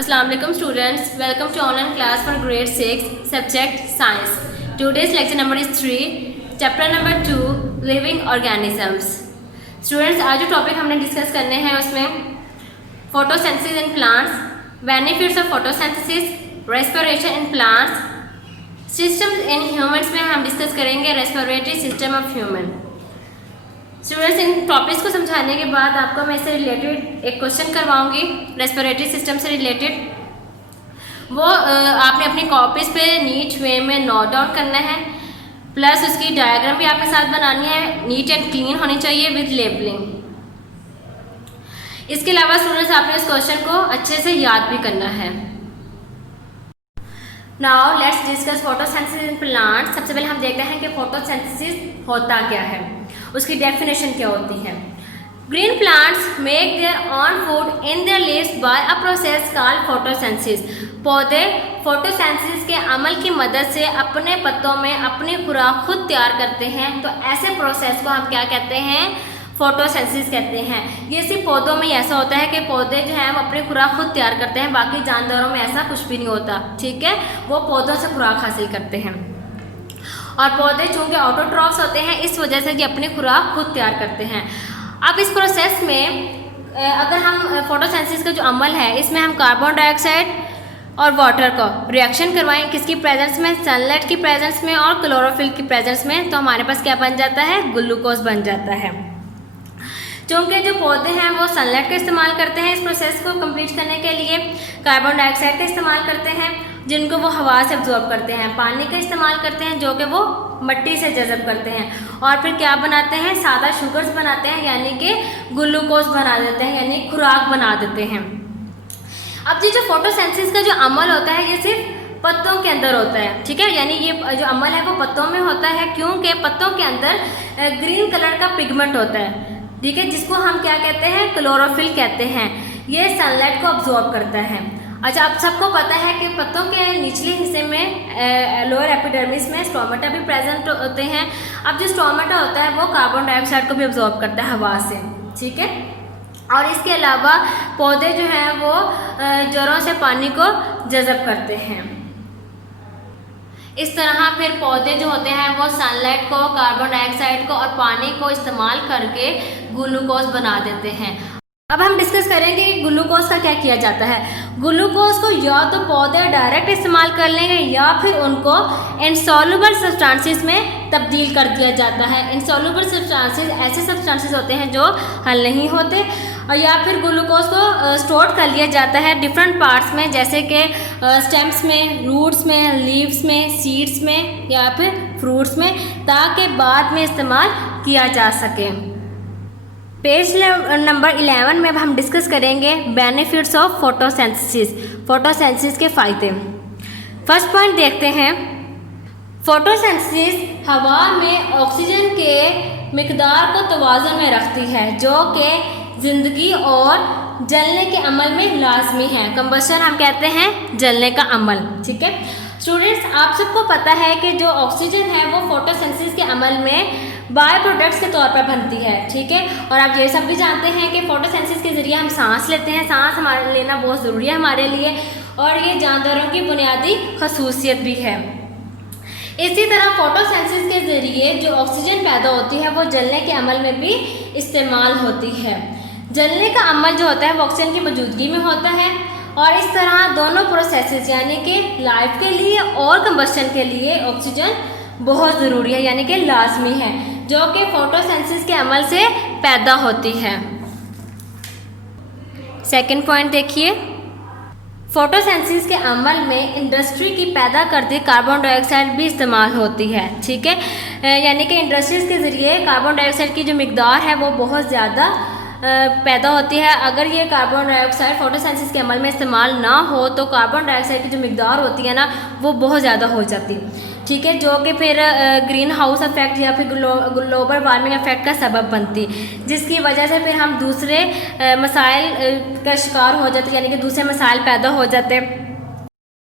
Assalamu alaikum students, welcome to online class for grade 6 subject science. Today's lecture number is 3, chapter number 2, living organisms. Students, आज जो topic हमने discuss करने हैं उसमें photosynthesis in plants, benefits of photosynthesis, respiration in plants, systems in humans में हम discuss करेंगे respiratory system of human. Students, in topics को समझाने के बाद आपको मैं इससे रिलेटेड एक क्वेश्चन करवाऊंगी रेस्पिरेटरी सिस्टम से रिलेटेड. वो आपने अपनी कॉपीज़ पे नीट वे में नोट डाउन करना है, प्लस उसकी डायग्राम भी आपके साथ बनानी है, नीट एंड क्लीन होनी चाहिए विद लेबलिंग. इसके अलावा स्टूडेंट्स आपने इस क्वेश्चन को अच्छे से याद भी करना है. Now let's discuss photosynthesis in plants. सबसे पहले हम देखते हैं कि फोटोसिंथेसिस होता क्या है, उसकी डेफिनेशन क्या होती है. Green plants make their own food in their leaves by a process called photosynthesis. पौधे फोटोसिंथेसिस के अमल की मदद से अपने पत्तों में अपनी खुराक खुद तैयार करते हैं. तो ऐसे प्रोसेस को हम क्या कहते हैं? फोटोसिंथेसिस कहते हैं. ये सिर्फ पौधों में ऐसा होता है कि पौधे जो हैं वो अपनी खुराक खुद तैयार करते हैं, बाकी जानदारों में ऐसा कुछ भी नहीं होता. ठीक है, वो पौधों से खुराक हासिल करते हैं. और पौधे चूँकि ऑटोट्रॉफ्स होते हैं, इस वजह से ये अपनी खुराक खुद तैयार करते हैं. अब इस प्रोसेस में अगर हम फोटोसिंथेसिस का जो अमल है इसमें हम कार्बन डाइऑक्साइड और वाटर को रिएक्शन करवाएं, किसकी प्रेजेंस में? सनलाइट की प्रेजेंस में और क्लोरोफिल की प्रेजेंस में. तो हमारे पास क्या बन जाता है? ग्लूकोज बन जाता है. चूँकि जो पौधे हैं वो सनलाइट का इस्तेमाल करते हैं इस प्रोसेस को कंप्लीट करने के लिए, कार्बन डाइऑक्साइड का इस्तेमाल करते हैं जिनको वो हवा से अब्जॉर्ब करते हैं, पानी का इस्तेमाल करते हैं जो कि वो मट्टी से जज़ब करते हैं, और फिर क्या बनाते हैं? सादा शुगर्स बनाते हैं, यानी कि ग्लूकोज बना देते हैं, यानी खुराक बना देते हैं. अब ये जो फोटोसिंथेसिस का जो अमल होता है ये सिर्फ पत्तों के अंदर होता है. ठीक है, यानी ये जो अमल है वो पत्तों में होता है, क्योंकि पत्तों के अंदर ग्रीन कलर का पिगमेंट होता है. ठीक है, जिसको हम क्या कहते हैं? क्लोरोफिल कहते हैं. ये सनलाइट को अब्जॉर्ब करता है. अच्छा, आप सबको पता है कि पत्तों के निचले हिस्से में लोअर एपिडर्मिस में स्टोमेटा भी प्रेजेंट होते हैं. अब जो स्टोमेटा होता है वो कार्बन डाइऑक्साइड को भी अब्जॉर्ब करता है हवा से. ठीक है, और इसके अलावा पौधे जो हैं वो जड़ों से पानी को जज़ब करते हैं. इस तरह फिर पौधे जो होते हैं वो सनलाइट को, कार्बन डाइऑक्साइड को और पानी को इस्तेमाल करके ग्लूकोज बना देते हैं. अब हम डिस्कस करेंगे कि ग्लूकोज का क्या किया जाता है. ग्लूकोज को या तो पौधे डायरेक्ट इस्तेमाल कर लेंगे या फिर उनको इनसॉल्युबल सब्सटेंसेस में तब्दील कर दिया जाता है. इनसॉल्युबल सब्सटेंसेस ऐसे सब्सटेंसेस होते हैं जो हल नहीं होते, और या फिर ग्लूकोज को स्टोर कर लिया जाता है डिफरेंट पार्ट्स में, जैसे कि स्टेम्स में, रूट्स में, लीव्स में, सीड्स में या फिर फ्रूट्स में, ताकि बाद में इस्तेमाल किया जा सके. पेज नंबर 11 में अब हम डिस्कस करेंगे बेनिफिट्स ऑफ फोटोसिंथेसिस, फोटोसिंथेसिस के फ़ायदे. फर्स्ट पॉइंट देखते हैं. फोटोसिंथेसिस हवा में ऑक्सीजन के मिकदार को तवाज़ुन में रखती है, जो कि ज़िंदगी और जलने के अमल में लाजमी है. कंबशन हम कहते हैं जलने का अमल. ठीक है स्टूडेंट्स, आप सबको पता है कि जो ऑक्सीजन है वो फोटोसिंथेसिस के अमल में बाय प्रोडक्ट्स के तौर पर बनती है. ठीक है, और आप ये सब भी जानते हैं कि फोटोसिंथेसिस के ज़रिए हम सांस लेते हैं. सांस हमारे लेना बहुत ज़रूरी है हमारे लिए, और ये जानदारों की बुनियादी खसूसियत भी है. इसी तरह फोटोसिंथेसिस के ज़रिए जो ऑक्सीजन पैदा होती है वो जलने के अमल में भी इस्तेमाल होती है. जलने का अमल जो होता है वो ऑक्सीजन की मौजूदगी में होता है, और इस तरह दोनों प्रोसेसेस यानी कि लाइफ के लिए और कंबशन के लिए ऑक्सीजन बहुत ज़रूरी है, यानी कि लाजमी है, जो कि फोटोसिंथेसिस के अमल से पैदा होती है. सेकंड पॉइंट देखिए. फोटोसिंथेसिस के अमल में इंडस्ट्री की पैदा करती कार्बन डाइऑक्साइड भी इस्तेमाल होती है. ठीक है, यानी कि इंडस्ट्रीज़ के ज़रिए कार्बन डाइऑक्साइड की जो मिकदार है वो बहुत ज़्यादा पैदा होती है. अगर ये कार्बन डाइऑक्साइड फोटोसिंथेसिस के अमल में इस्तेमाल ना हो तो कार्बन डाइऑक्साइड की जो मिकदार होती है ना वो बहुत ज़्यादा हो जाती है. ठीक है, जो कि फिर ग्रीन हाउस इफेक्ट या फिर ग्लोबल वार्मिंग इफेक्ट का सबब बनती, जिसकी वजह से फिर हम दूसरे मसाइल का शिकार हो जाते, यानी कि दूसरे मसाइल पैदा हो जाते.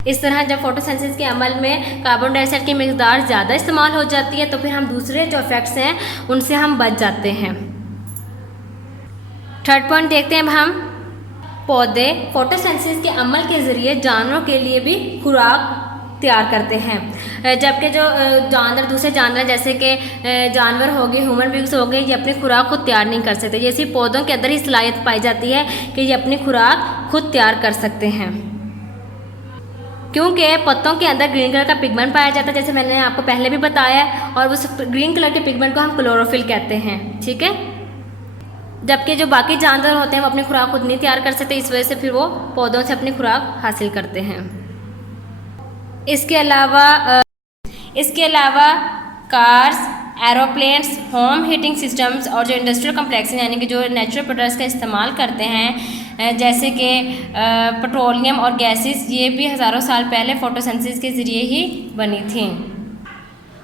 इस तरह जब फोटोसिंथेसिस के अमल में कार्बन डाइऑक्साइड की मिकदार ज़्यादा इस्तेमाल हो जाती है तो फिर हम दूसरे जो इफेक्ट्स हैं उनसे हम बच जाते हैं. थर्ड पॉइंट देखते हैं अब हम. पौधे फोटोसिंथेसिस के अमल के ज़रिए जानवरों के लिए भी खुराक तैयार करते हैं, जबकि जो जानवर दूसरे जानवर जैसे कि जानवर हो गए, ह्यूमन बींग्स हो गए, ये अपनी खुराक खुद तैयार नहीं कर सकते। जैसे पौधों के अंदर ही सलाहियत पाई जाती है कि ये अपनी खुराक खुद तैयार कर सकते हैं, क्योंकि पत्तों के अंदर ग्रीन कलर का पिगमेंट पाया जाता है, जैसे मैंने आपको पहले भी बताया, और उस ग्रीन कलर के पिगमेंट को हम क्लोरोफिल कहते हैं। ठीक है, जबकि जो बाकी जानवर होते हैं वो अपनी खुराक खुद नहीं तैयार कर सकते, इस वजह से फिर वो पौधों से अपनी खुराक हासिल करते हैं। इसके अलावा cars, aeroplanes, home heating systems और जो इंडस्ट्रियल कम्प्लेक्स यानी कि जो नेचुरल प्रोडक्ट्स का इस्तेमाल करते हैं, जैसे कि पेट्रोलियम और गैसेस, ये भी हज़ारों साल पहले फोटोसिंथेसिस के ज़रिए ही बनी थी।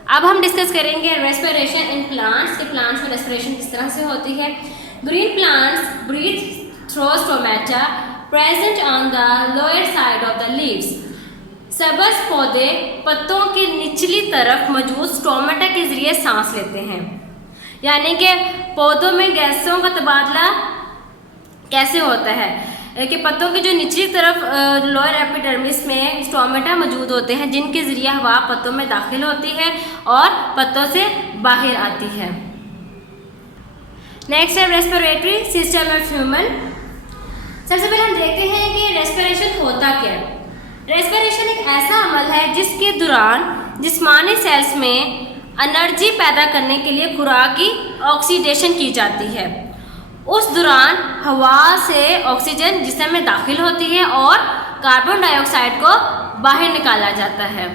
अब हम डिस्कस करेंगे रेस्पिरेशन इन प्लांट्स, कि प्लांट्स में रेस्पिरेशन किस तरह से होती है। Green plants breathe through stomata present on the lower side of the leaves. सबज पौधे पत्तों की निचली तरफ मौजूद स्टोमेटा के जरिए सांस लेते हैं, यानी कि पौधों में गैसों का तबादला कैसे होता है कि पत्तों की जो निचली तरफ लोअर एपिडर्मिस में स्टोमेटा मौजूद होते हैं, जिनके जरिए हवा पत्तों में दाखिल होती है और पत्तों से बाहर आती है। नेक्स्ट है रेस्पिरेटरी सिस्टम ऑफ ह्यूमन। सबसे पहले हम देखते हैं कि रेस्पिरेशन होता क्या है। रेस्पिरेशन एक ऐसा अमल है जिसके दौरान जिस्मानी सेल्स में एनर्जी पैदा करने के लिए खुराक की ऑक्सीडेशन की जाती है। उस दौरान हवा से ऑक्सीजन जिस्म में दाखिल होती है और कार्बन डाइऑक्साइड को बाहर निकाला जाता है।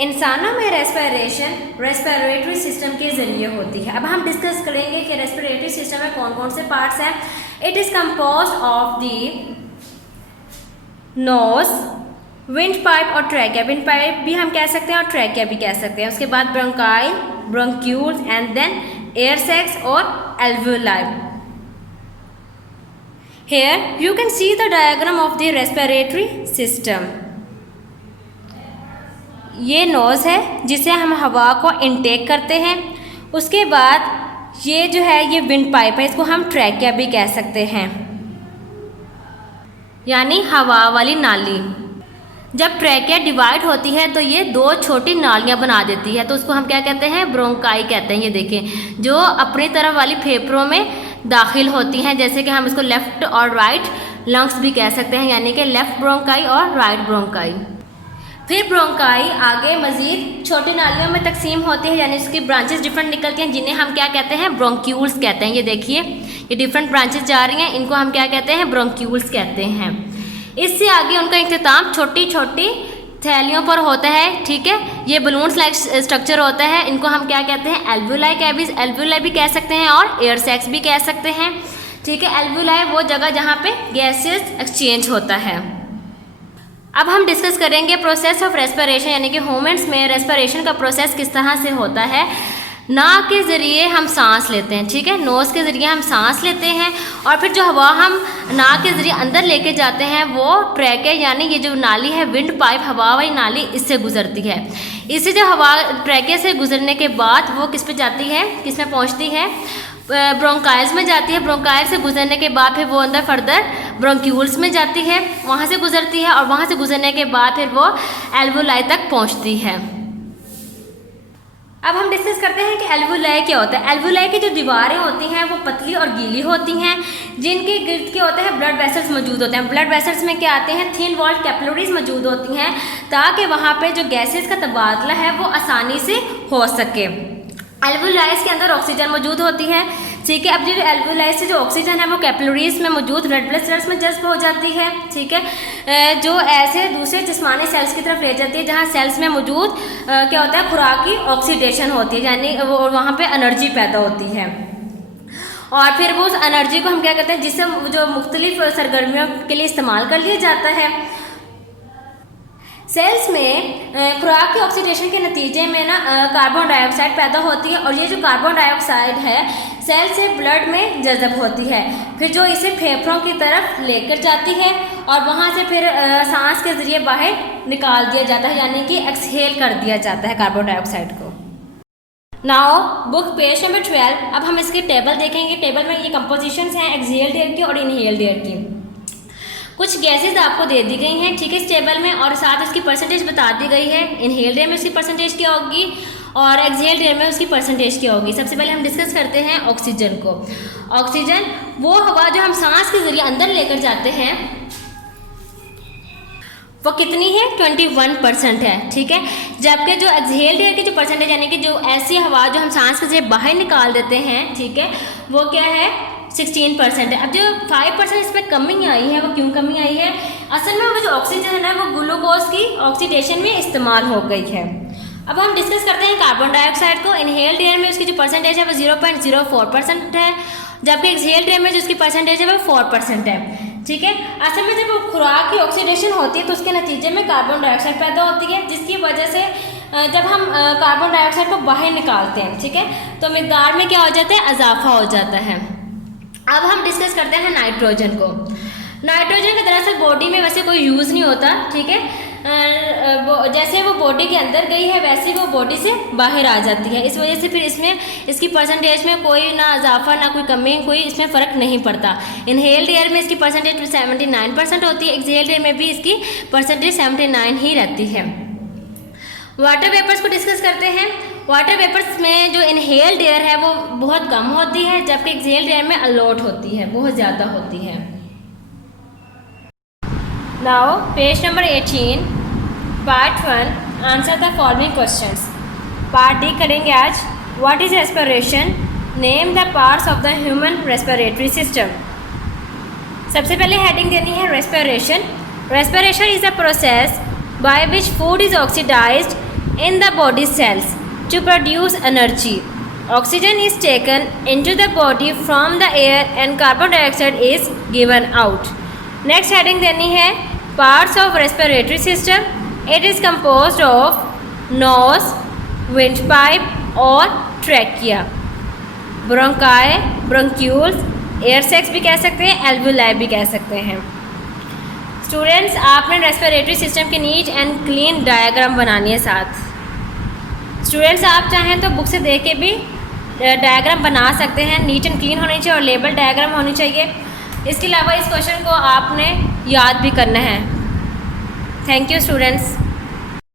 इंसानों में रेस्पिरेशन रेस्पिरेटरी सिस्टम के जरिए होती है। अब हम डिस्कस करेंगे कि रेस्पिरेटरी सिस्टम में कौन कौन से पार्ट्स हैं। It is composed of the nose, wind pipe और ट्रैकिया। विंड पाइप भी हम कह सकते हैं और ट्रैकिया भी कह सकते हैं। उसके बाद bronchi, bronchioles and then air sacs और alveoli. Here you can see the diagram of the respiratory system. ये नोज़ है जिसे हम हवा को इनटेक करते हैं। उसके बाद ये जो है ये विंड पाइप है, इसको हम ट्रैकिया भी कह सकते हैं, यानी हवा वाली नाली। जब ट्रैकिया डिवाइड होती है तो ये दो छोटी नालियाँ बना देती है, तो उसको हम क्या कहते हैं, ब्रोंकाई कहते हैं। ये देखें जो अपनी तरफ वाली फेफड़ों में दाखिल होती हैं, जैसे कि हम इसको लेफ़्ट और राइट लंग्स भी कह सकते हैं, यानी कि लेफ़्ट ब्रोंकाई और राइट ब्रोंकाई। फिर ब्रोंकाई आगे मज़ीद छोटी नालियों में तकसीम होती है, यानी उसकी ब्रांचेस डिफरेंट निकलती हैं, जिन्हें हम क्या कहते हैं, ब्रोंक्यूल्स कहते हैं। ये देखिए ये डिफरेंट ब्रांचेस जा रही हैं, इनको हम क्या कहते हैं, ब्रोंक्यूल्स कहते हैं। इससे आगे उनका इख्तिताम छोटी छोटी थैलियों पर होता है, ठीक है। ये बलून्स लाइक स्ट्रक्चर होता है, इनको हम क्या कहते हैं, एल्वुलाई कैविस, एल्वुलाई भी कह सकते हैं और एयर सैक्स भी कह सकते हैं, ठीक है। एल्वुलाई वो जगह जहाँ पे गैसेस एक्सचेंज होता है। अब हम डिस्कस करेंगे प्रोसेस ऑफ रेस्पिरेशन, यानी कि ह्यूमन्स में रेस्पिरेशन का प्रोसेस किस तरह से होता है। नाक के ज़रिए हम सांस लेते हैं, ठीक है, नोज़ के ज़रिए हम सांस लेते हैं, और फिर जो हवा हम नाक के ज़रिए अंदर लेके जाते हैं वो ट्रैकिया, यानी ये जो नाली है विंड पाइप, हवा वाली नाली, इससे गुजरती है। इससे जो हवा ट्रैकिया से गुजरने के बाद वो किस पे जाती है, किस में पहुंचती है, ब्रोंकाइल्स में जाती है। ब्रोंकाइल से गुजरने के बाद फिर वो अंदर फर्दर ब्रोंक्यूल्स में जाती है, वहाँ से गुजरती है, और वहाँ से गुजरने के बाद फिर वो एल्वुलाई तक पहुँचती है। अब हम डिस्कस करते हैं कि एल्वुलाई क्या होता है। एल्वुलाई की जो दीवारें होती हैं वो पतली और गीली होती हैं, जिनके गिर्द के होते हैं ब्लड वेसल्स मौजूद होते हैं। ब्लड वेसल्स में क्या आते हैं, थिन वॉल्ड कैपिलरीज मौजूद होती हैं, ताकि वहाँ पे जो गैसेस का तबादला है वो आसानी से हो सके। एल्वुलाइज के अंदर ऑक्सीजन मौजूद होती है, ठीक है। अब जो एल्वुलाइज से जो ऑक्सीजन है वो कैपिलरीज में मौजूद रेड ब्लड सेल्स में जज्ब हो जाती है, ठीक है, जो ऐसे दूसरे जिस्मानी सेल्स की तरफ ले जाती है, जहाँ सेल्स में मौजूद क्या होता है, खुराक की ऑक्सीडेशन होती है, यानी वो वहाँ पे एनर्जी पैदा होती है। और फिर वो उस एनर्जी को हम क्या कहते हैं, जिससे जो मुख्तलिफ सरगर्मियों के लिए इस्तेमाल कर लिया जाता है। सेल्स में खुराक की ऑक्सीडेशन के नतीजे में ना कार्बन डाइऑक्साइड पैदा होती है, और ये जो कार्बन डाइऑक्साइड है सेल से ब्लड में जज़ब होती है, फिर जो इसे फेफड़ों की तरफ लेकर जाती है, और वहाँ से फिर सांस के ज़रिए बाहर निकाल दिया जाता है, यानी कि एक्सहेल कर दिया जाता है कार्बन डाइऑक्साइड को। Now book page number 12। अब हम इसके टेबल देखेंगे। टेबल में ये कंपोजिशंस हैं एक्सहेल्ड एयर की और इनहेल्ड एयर की। कुछ गैसेज आपको दे दी गई हैं, ठीक है, इस टेबल में, और साथ उसकी परसेंटेज बता दी गई है। इनहेल्ड एयर में उसकी परसेंटेज क्या होगी और एक्सहेल्ड एयर में उसकी परसेंटेज क्या होगी। सबसे पहले हम डिस्कस करते हैं ऑक्सीजन को। ऑक्सीजन वो हवा जो हम सांस के जरिए अंदर लेकर जाते हैं, वो कितनी है, 21% है, ठीक है। जबकि जो एक्सहेल्ड एयर की जो परसेंटेज यानी कि जो ऐसी हवा जो हम सांस के जरिए बाहर निकाल देते हैं, ठीक है, वो क्या है, 16% है। अब जो 5% इसमें कमी आई है, वो क्यों कमी आई है? असल में वो जो ऑक्सीजन है ना, वो ग्लूकोज की ऑक्सीडेशन में इस्तेमाल हो गई है। अब हम डिस्कस करते हैं कार्बन डाइऑक्साइड को। इनहेल्ड एयर में उसकी जो परसेंटेज है वो 0.04% है, जबकि एक्सहेल्ड एयर में जो उसकी परसेंटेज है वो 4% है, ठीक है। असल में जब वो खुराक की ऑक्सीडेशन होती है तो उसके नतीजे में कार्बन डाइऑक्साइड पैदा होती है, जिसकी वजह से जब हम कार्बन डाइऑक्साइड को बाहर निकालते हैं, ठीक है, तो मिकदार में क्या हो जाता है, इजाफा हो जाता है। अब हम डिस्कस करते हैं नाइट्रोजन को। नाइट्रोजन का दरअसल बॉडी में वैसे कोई यूज़ नहीं होता, ठीक है, जैसे वो बॉडी के अंदर गई है वैसे वो बॉडी से बाहर आ जाती है। इस वजह से फिर इसमें इसकी परसेंटेज में कोई ना इजाफा ना कोई कमी, कोई इसमें फ़र्क नहीं पड़ता। इनहेल्ड एयर में इसकी परसेंटेज 79% होती है, एक्सहेल्ड एयर में भी इसकी परसेंटेज 79 ही रहती है। वाटर वेपर्स को डिस्कस करते हैं। वाटर वेपर्स में जो इनहेल्ड एयर है वो बहुत कम होती है, जबकि एक्सहेल्ड एयर में अलॉट होती है, बहुत ज़्यादा होती है। Now page number 18, part 1, answer the following questions. Part D करेंगे आज। What is respiration? Name the parts of the human respiratory system. सबसे पहले हेडिंग देनी है respiration. Respiration is a process by which food is oxidised in the body cells to produce energy. Oxygen is taken into the body from the air and carbon dioxide is given out. Next heading देनी है parts of respiratory system. It is composed of nose, windpipe और trachea, bronchi, bronchioles, air sacs भी कह सकते हैं, alveoli भी कह सकते हैं। स्टूडेंट्स, आपने रेस्पिरेटरी सिस्टम की नीट एंड क्लीन डायग्राम बनानी है साथ। स्टूडेंट्स, आप चाहें तो बुक से देख के भी डायग्राम बना सकते हैं। नीट एंड क्लीन होनी चाहिए और लेबल डायग्राम होनी चाहिए। इसके अलावा इस क्वेश्चन को आपने याद भी करना है। Thank you students.